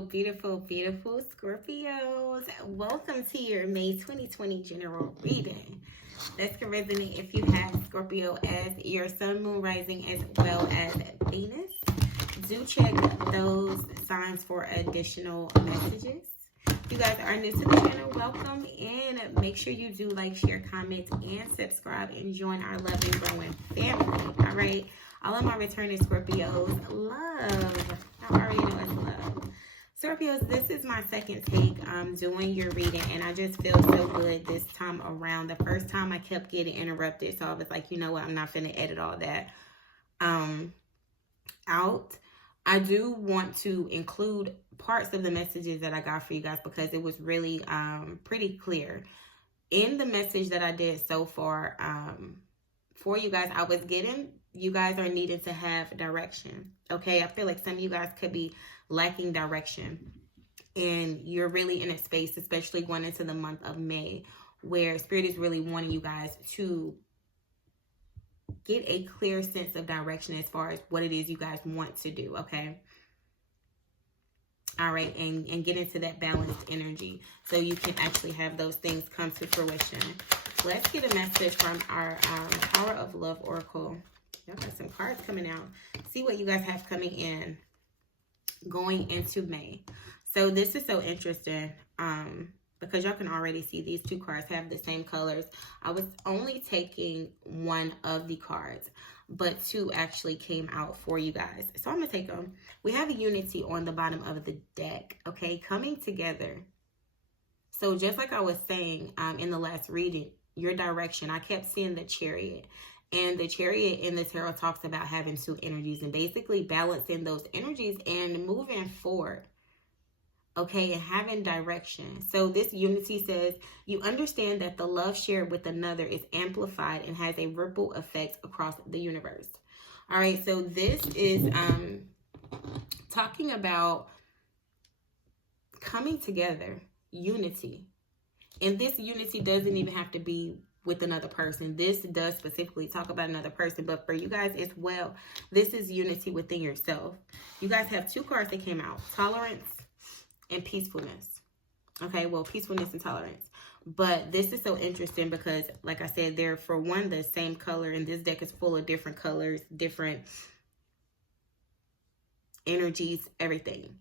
beautiful, beautiful Scorpios. Welcome to your May 2020 general reading. This can resonate if you have Scorpio as your sun, moon, rising, as well as Venus. Do check those signs for additional messages. If you guys are new to the channel, welcome, and make sure you do like, share, comment, and subscribe, and join our love and growing family. All right, all of my returning Scorpios, love. I already know it's love. Scorpios, this is my second take doing your reading, and I just feel so good this time around. The first time I kept getting interrupted, so I was like, you know what, I'm not finna edit all that out. I do want to include parts of the messages that I got for you guys because it was really pretty clear. In the message that I did so far for you guys, I was getting, you guys are needing to have direction. Okay, I feel like some of you guys could be lacking direction. And you're really in a space, especially going into the month of May, where Spirit is really wanting you guys to get a clear sense of direction as far as what it is you guys want to do, okay? All right, and get into that balanced energy so you can actually have those things come to fruition. Let's get a message from our Power of Love Oracle. Y'all got some cards coming out. See what you guys have coming in going into May. So this is so interesting because y'all can already see these two cards have the same colors. I was only taking one of the cards, but two actually came out for you guys. So I'm going to take them. We have a unity on the bottom of the deck, okay? Coming together. So just like I was saying in the last reading, your direction, I kept seeing the Chariot. And the Chariot in the tarot talks about having two energies and basically balancing those energies and moving forward. Okay, and having direction. So this unity says you understand that the love shared with another is amplified and has a ripple effect across the universe. All right, so this is talking about coming together, unity. And this unity doesn't even have to be with another person. This does specifically talk about another person, but for you guys as well, this is unity within yourself. You guys have two cards that came out, tolerance and peacefulness. Okay, well, peacefulness and tolerance. But this is so interesting because, like I said, they're, for one, the same color, and this deck is full of different colors, different energies, everything.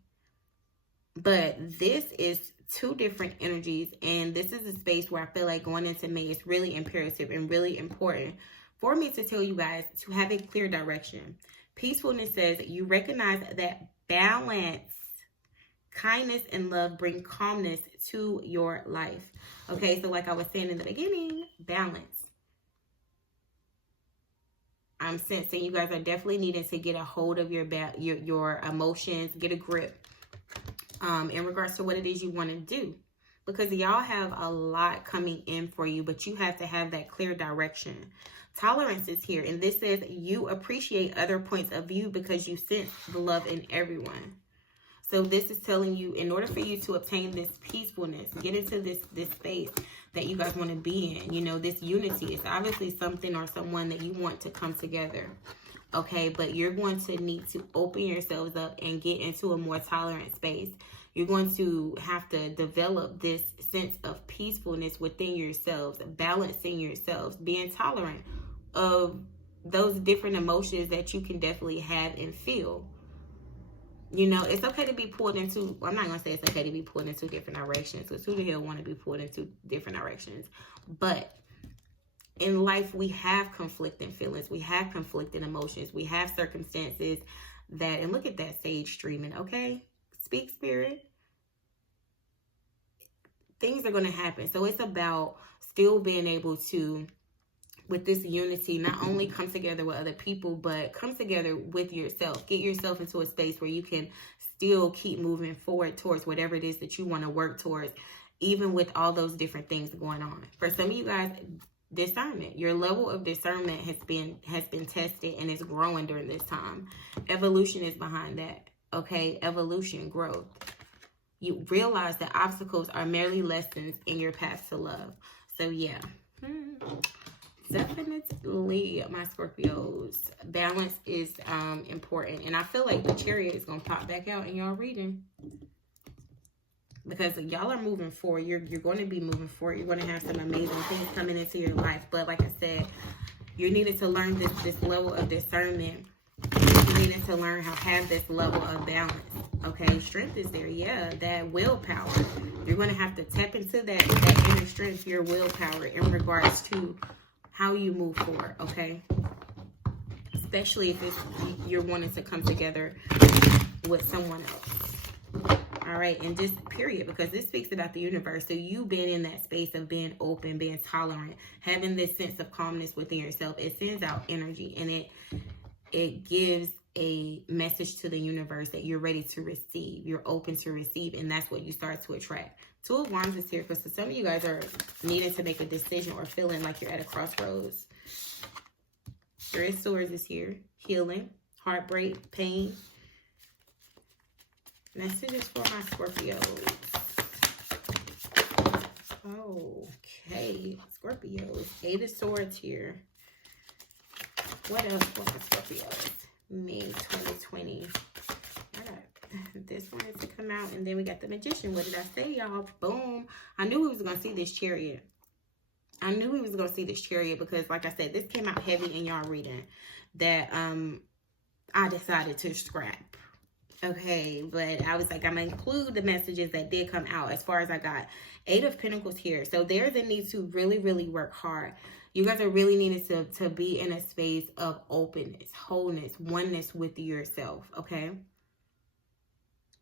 But this is two different energies, and this is a space where I feel like going into May is really imperative and really important for me to tell you guys to have a clear direction. Peacefulness says you recognize that balance, kindness, and love bring calmness to your life. Okay, so like I was saying in the beginning, balance. I'm sensing you guys are definitely needing to get a hold of your emotions, get a grip in regards to what it is you want to do. Because y'all have a lot coming in for you, but you have to have that clear direction. Tolerance is here, and this says you appreciate other points of view because you sense the love in everyone. So this is telling you, in order for you to obtain this peacefulness, get into this space that you guys want to be in, you know, this unity is obviously something or someone that you want to come together. Okay, but you're going to need to open yourselves up and get into a more tolerant space. You're going to have to develop this sense of peacefulness within yourselves, balancing yourselves, being tolerant of those different emotions that you can definitely have and feel. You know, it's okay to be pulled into, well, I'm not going to say it's okay to be pulled into different directions, because who the hell want to be pulled into different directions? But in life, we have conflicting feelings. We have conflicting emotions. We have circumstances that, and look at that sage streaming, okay? Speak, Spirit. Things are going to happen. So it's about still being able to, with this unity, not only come together with other people, but come together with yourself. Get yourself into a space where you can still keep moving forward towards whatever it is that you want to work towards, even with all those different things going on. For some of you guys, discernment, your level of discernment has been tested and is growing during this time. Evolution is behind that. Okay, evolution, growth. You realize that obstacles are merely lessons in your path to love. So yeah, definitely, my Scorpios, balance is important. And I feel like the Chariot is going to pop back out in y'all reading. because y'all are moving forward. You're going to be moving forward. You're going to have some amazing things coming into your life. But like I said, you needed to learn this level of discernment. You needed to learn how to have this level of balance. Okay, strength is there. Yeah, that willpower. You're going to have to tap into that inner strength, your willpower, in regards to how you move forward. Okay, especially if you're wanting to come together with someone else. All right, and just period, because this speaks about the universe. So you being in that space of being open, being tolerant, having this sense of calmness within yourself, it sends out energy, and it gives a message to the universe that you're ready to receive. You're open to receive, and that's what you start to attract. Two of Wands is here because some of you guys are needing to make a decision or feeling like you're at a crossroads. Three of Swords is here. Healing, heartbreak, pain. Messages for my Scorpios. Okay, Scorpios. Eight of Swords here. What else for my Scorpios? May 2020. I got this one to come out, and then we got the Magician. What did I say, y'all? Boom. I knew we was going to see this Chariot. I knew we was going to see this Chariot because, like I said, this came out heavy in y'all reading that I decided to scrap. Okay, but I was like, I'm going to include the messages that did come out as far as I got. Eight of Pentacles here. So there's a need to really, really work hard. You guys are really needing to be in a space of openness, wholeness, oneness with yourself, okay?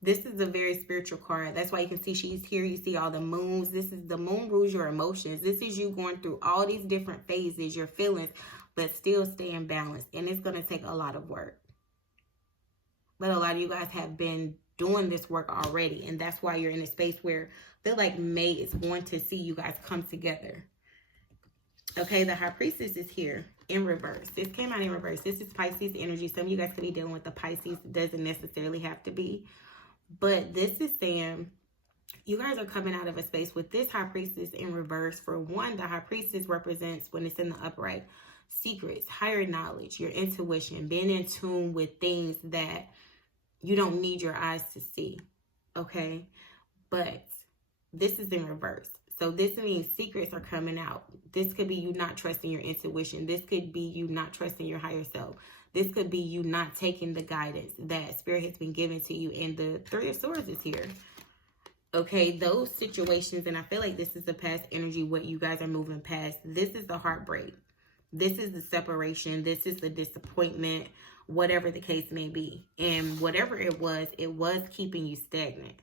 This is a very spiritual card. That's why you can see she's here. You see all the moons. This is the moon rules your emotions. This is you going through all these different phases, your feelings, but still staying balanced. And it's going to take a lot of work. But a lot of you guys have been doing this work already. And that's why you're in a space where I feel like May is going to see you guys come together. Okay, the High Priestess is here in reverse. This came out in reverse. This is Pisces energy. Some of you guys could be dealing with the Pisces. It doesn't necessarily have to be. But this is saying you guys are coming out of a space with this High Priestess in reverse. For one, the High Priestess represents, when it's in the upright, secrets, higher knowledge, your intuition, being in tune with things that you don't need your eyes to see. Okay? But this is in reverse. So this means secrets are coming out. This could be you not trusting your intuition. This could be you not trusting your higher self. This could be you not taking the guidance that Spirit has been given to you. And the Three of Swords is here. Okay, those situations, and I feel like this is the past energy, what you guys are moving past. This is the heartbreak. This is the separation. This is the disappointment, whatever the case may be. And whatever it was keeping you stagnant.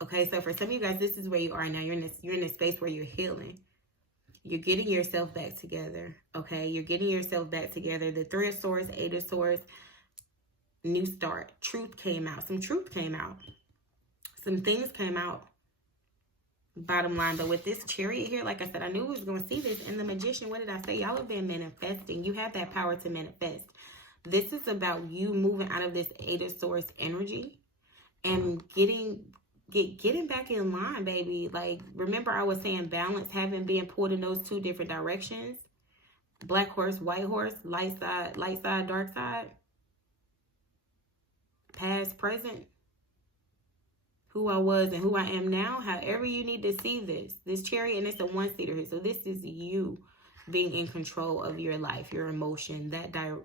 Okay, so for some of you guys, this is where you are now. You're in a space where you're healing. You're getting yourself back together. Okay, you're getting yourself back together. The Three of Swords, Eight of Swords, new start. Truth came out. Some truth came out. Some things came out. Bottom line, but with this Chariot here, like I said, I knew we was going to see this. And the Magician, what did I say? Y'all have been manifesting. You have that power to manifest. This is about you moving out of this Eight of Swords energy and getting back in line, baby. Like, remember I was saying balance, having been pulled in those two different directions. Black horse, white horse, light side, dark side. Past, present. Who I was and who I am now. However you need to see this Chariot, and it's a one-seater here. So this is you being in control of your life, your emotion,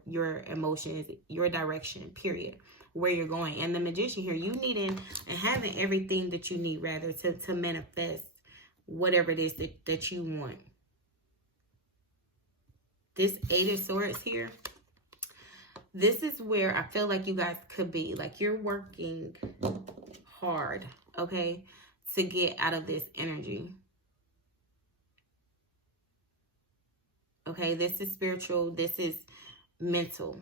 your emotions, your direction, period. Where you're going. And the Magician here, you needing and having everything that you need, rather, to manifest whatever it is that you want. This Eight of Swords here, this is where I feel like you guys could be. Like, you're working hard, okay, to get out of this energy. Okay, this is spiritual. This is mental.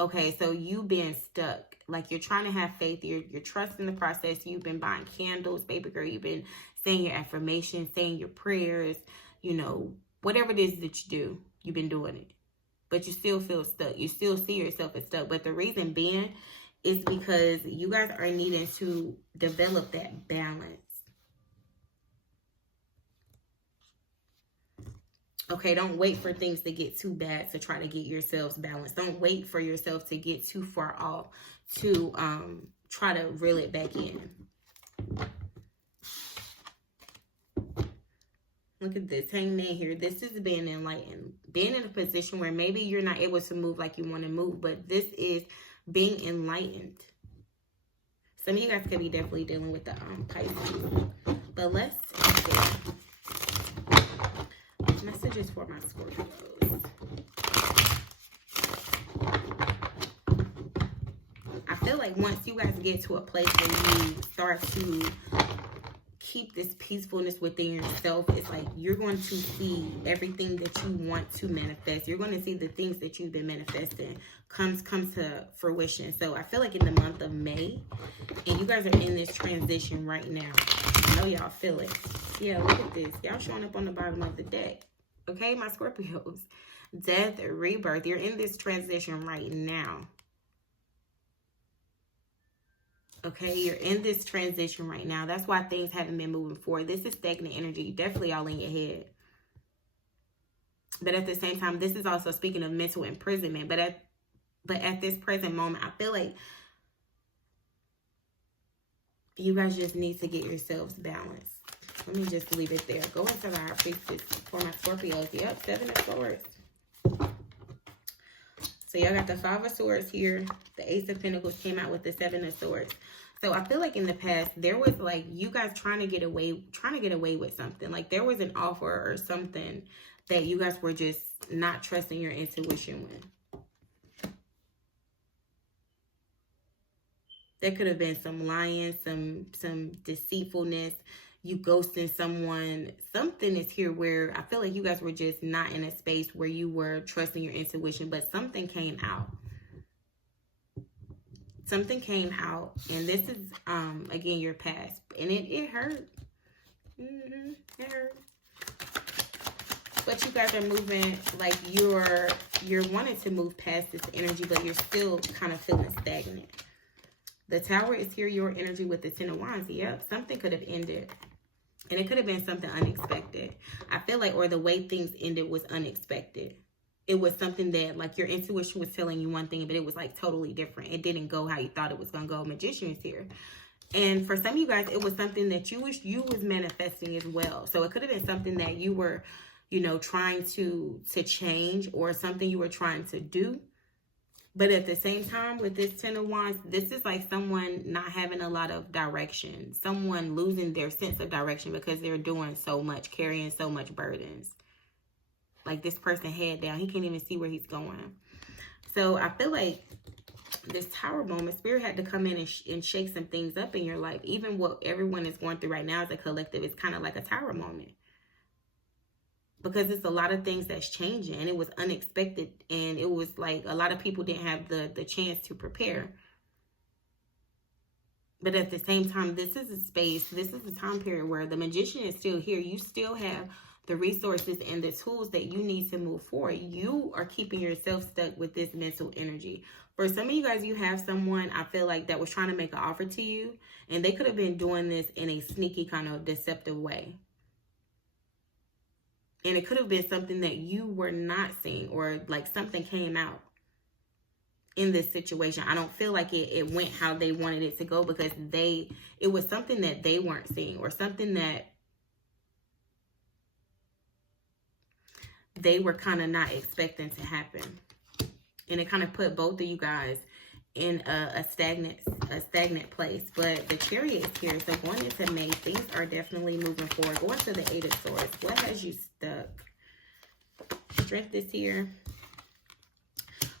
Okay, so you being stuck, like you're trying to have faith, you're trusting the process. You've been buying candles, baby girl. You've been saying your affirmations, saying your prayers, you know, whatever it is that you do, you've been doing it. But you still feel stuck. You still see yourself as stuck. But the reason being is because you guys are needing to develop that balance. Okay, don't wait for things to get too bad to try to get yourselves balanced. Don't wait for yourself to get too far off to try to reel it back in. Look at this, Hangman here. This is being enlightened. Being in a position where maybe you're not able to move like you want to move, but this is being enlightened. Some of you guys could be definitely dealing with the Pisces. But let's see. Messages for my Scorpios. I feel like once you guys get to a place where you start to keep this peacefulness within yourself, it's like you're going to see everything that you want to manifest. You're going to see the things that you've been manifesting comes to fruition. So I feel like in the month of May, and you guys are in this transition right now. I know y'all feel it. Yeah, look at this. Y'all showing up on the bottom of the deck. Okay, my Scorpios. Death, rebirth. You're in this transition right now. Okay, you're in this transition right now. That's why things haven't been moving forward. This is stagnant energy. Definitely all in your head. But at the same time, this is also speaking of mental imprisonment. But at this present moment, I feel like you guys just need to get yourselves balanced. Let me just leave it there. Go into the High Priestess for my Scorpios. Yep, 7 of Swords. So y'all got the 5 of Swords here. The Ace of Pentacles came out with the 7 of Swords. So I feel like in the past, there was like you guys trying to get away with something. Like there was an offer or something that you guys were just not trusting your intuition with. There could have been some lying, some deceitfulness, you ghosting someone. Something is here where I feel like you guys were just not in a space where you were trusting your intuition, but something came out. Something came out, and this is, again, your past. And it hurt. It hurt. But you guys are moving, like you're wanting to move past this energy, but you're still kind of feeling stagnant. The Tower is here, your energy with the 10 of Wands. Yep, something could have ended. And it could have been something unexpected. I feel like, or the way things ended was unexpected. It was something that, like, your intuition was telling you one thing, but it was, like, totally different. It didn't go how you thought it was going to go. Magician is here. And for some of you guys, it was something that you wish you was manifesting as well. So it could have been something that you were, you know, trying to change, or something you were trying to do. But at the same time, with this 10 of Wands, this is like someone not having a lot of direction. Someone losing their sense of direction because they're doing so much, carrying so much burdens. Like this person head down. He can't even see where he's going. So I feel like this Tower moment, Spirit had to come in and shake some things up in your life. Even what everyone is going through right now as a collective is kind of like a Tower moment. Because it's a lot of things that's changing, and it was unexpected, and it was like a lot of people didn't have the chance to prepare. But at the same time, this is a space, this is a time period where the Magician is still here. You still have the resources and the tools that you need to move forward. You are keeping yourself stuck with this mental energy. For some of you guys, you have someone, I feel like, that was trying to make an offer to you, and they could have been doing this in a sneaky kind of deceptive way. And it could have been something that you were not seeing, or like something came out in this situation. I don't feel like it went how they wanted it to go, because it was something that they weren't seeing, or something that they were kind of not expecting to happen. And it kind of put both of you guys in a stagnant place. But the Chariot is here. So going into May, things are definitely moving forward. Going to the 8 of Swords. What has you stuck? Strength is here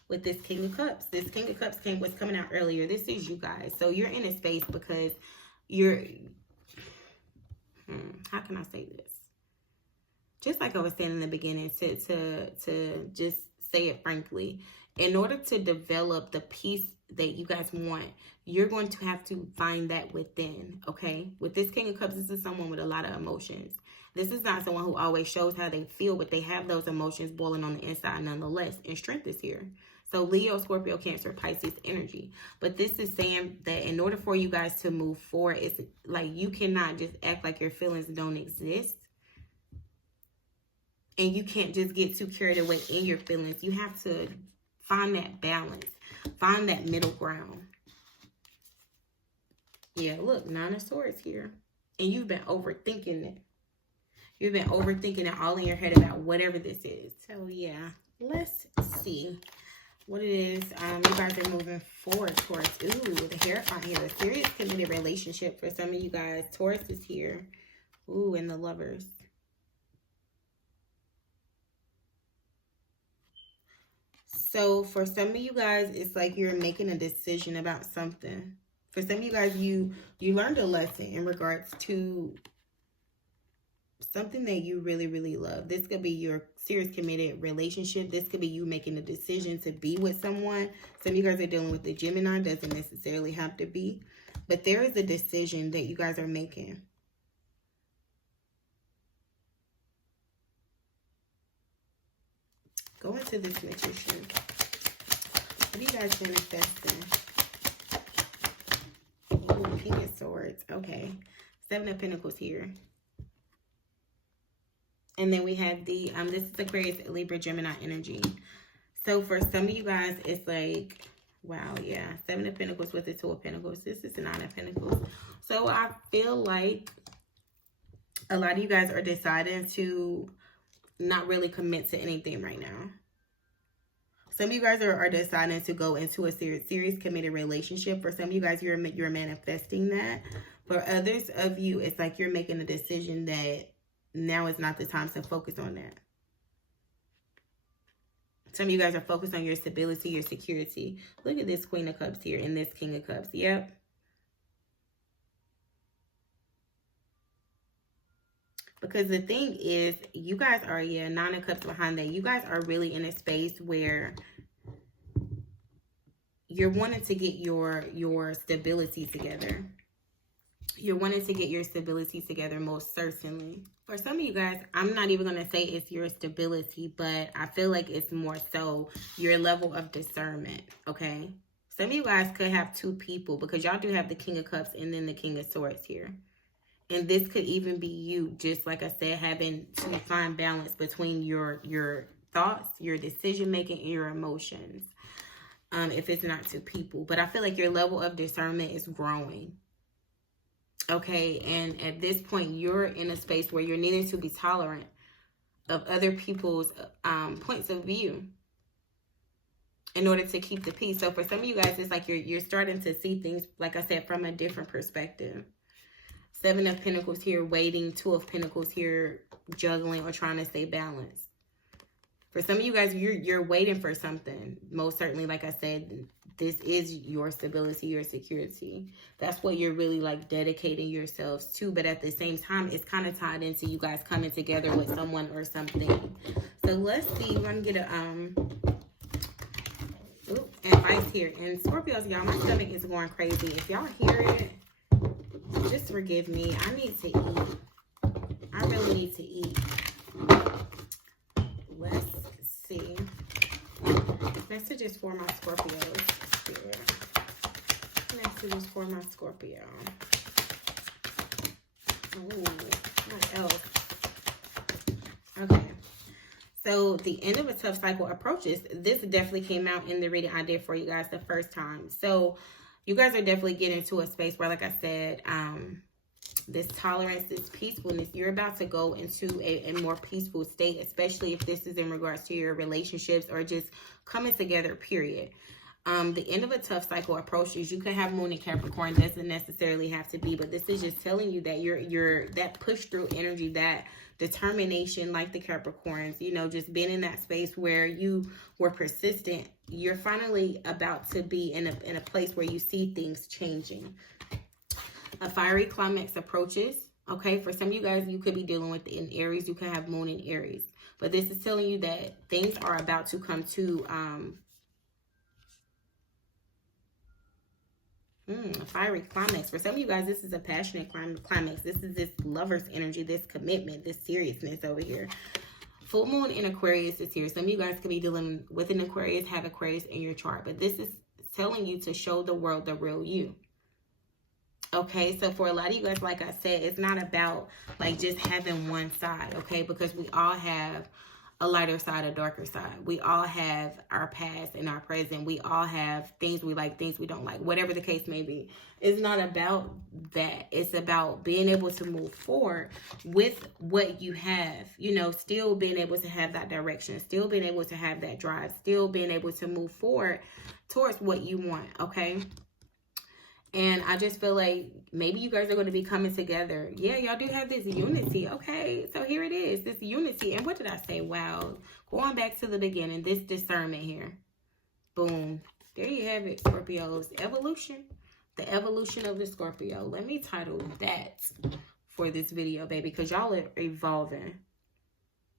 with this King of Cups. This King of Cups was coming out earlier. This is you guys. So you're in a space because you're, how can I say this? Just like I was saying in the beginning, to just say it frankly, in order to develop the peace that you guys want, you're going to have to find that within, okay? With this King of Cups, this is someone with a lot of emotions. This is not someone who always shows how they feel, but they have those emotions boiling on the inside nonetheless. And strength is here. So Leo, Scorpio, Cancer, Pisces energy. But this is saying that in order for you guys to move forward, it's like you cannot just act like your feelings don't exist And you can't just get too carried away in your feelings. You have to find that balance. Find that middle ground. Yeah, look, Nine of Swords here. And you've been overthinking it. You've been overthinking it all in your head about whatever this is. So, yeah, let's see what it is. You guys are moving forward towards, ooh, the Hierophant here. A serious committed relationship for some of you guys. Taurus is here. Ooh, and the Lovers. So, for some of you guys, it's like you're making a decision about something. For some of you guys, you learned a lesson in regards to something that you really, really love. This could be your serious committed relationship. This could be you making a decision to be with someone. Some of you guys are dealing with the Gemini. Doesn't necessarily have to be. But there is a decision that you guys are making. Go into this Magician. What are you guys manifesting? Ooh, King of Swords. Okay. Seven of Pentacles here. And then we have the, this is Aquarius, Libra, Gemini energy. So for some of you guys, it's like, wow, yeah. Seven of Pentacles with the Two of Pentacles. This is the Nine of Pentacles. So I feel like a lot of you guys are deciding to not really commit to anything right now. Some of you guys are deciding to go into a serious committed relationship. For some of you guys, you're manifesting that. For others of you, it's like you're making a decision that now is not the time to focus on that. Some of you guys are focused on your stability, your security. Look at this Queen of Cups here and this King of Cups. Yep. Because the thing is, you guys are, yeah, Nine of Cups behind that. You guys are really in a space where you're wanting to get your stability together. You're wanting to get your stability together, most certainly. For some of you guys, I'm not even going to say it's your stability, but I feel like it's more so your level of discernment, okay? Some of you guys could have two people because y'all do have the King of Cups and then the King of Swords here. And this could even be you, just like I said, having to find balance between your thoughts, your decision-making, and your emotions. If it's not two people. But I feel like your level of discernment is growing. Okay, and at this point, you're in a space where you're needing to be tolerant of other people's points of view in order to keep the peace. So for some of you guys, it's like you're starting to see things, like I said, from a different perspective. Seven of Pentacles here, waiting. Two of Pentacles here, juggling or trying to stay balanced. For some of you guys, you're waiting for something. Most certainly, like I said, this is your stability, your security. That's what you're really like dedicating yourselves to. But at the same time, it's kind of tied into you guys coming together with someone or something. So let's see. We're going to get advice here. And Scorpios, y'all, my stomach is going crazy. If y'all hear it, just forgive me. I need to eat. I really need to eat. Let's see. Messages for my Scorpios here. Messages for my Scorpio. Ooh, what else? Okay. So the end of a tough cycle approaches. This definitely came out in the reading I did for you guys the first time. So you guys are definitely getting to a space where, like I said, this tolerance, this peacefulness, you're about to go into a more peaceful state, especially if this is in regards to your relationships or just coming together, period. The end of a tough cycle approaches. You could have Moon in Capricorn, doesn't necessarily have to be, but this is just telling you that you're that push through energy, that determination, like the Capricorns, you know, just being in that space where you were persistent. You're finally about to be in a place where you see things changing. A fiery climax approaches. Okay, for some of you guys, you could be dealing with in Aries. You could have Moon in Aries, but this is telling you that things are about to come to a fiery climax. For some of you guys, this is a passionate climax. This is this lover's energy, this commitment, this seriousness over here. Full moon in Aquarius is here. Some of you guys could be dealing with an Aquarius, have Aquarius in your chart, but this is telling you to show the world the real you. Okay, so for a lot of you guys, like I said, it's not about like just having one side, okay? Because we all have a lighter side, a darker side. We all have our past and our present. We all have things we like, things we don't like, whatever the case may be. It's not about that. It's about being able to move forward with what you have, you know, still being able to have that direction, still being able to have that drive, still being able to move forward towards what you want, okay? And I just feel like maybe you guys are going to be coming together. Yeah, y'all do have this unity. Okay, so here it is, this unity. And what did I say? Wow. Going back to the beginning, this discernment here. Boom. There you have it, Scorpios. Evolution. The evolution of the Scorpio. Let me title that for this video, baby, because y'all are evolving.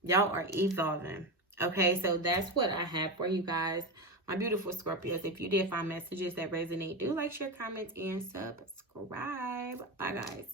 Y'all are evolving. Okay, so that's what I have for you guys. My beautiful Scorpios, if you did find messages that resonate, do like, share, comment, and subscribe. Bye, guys.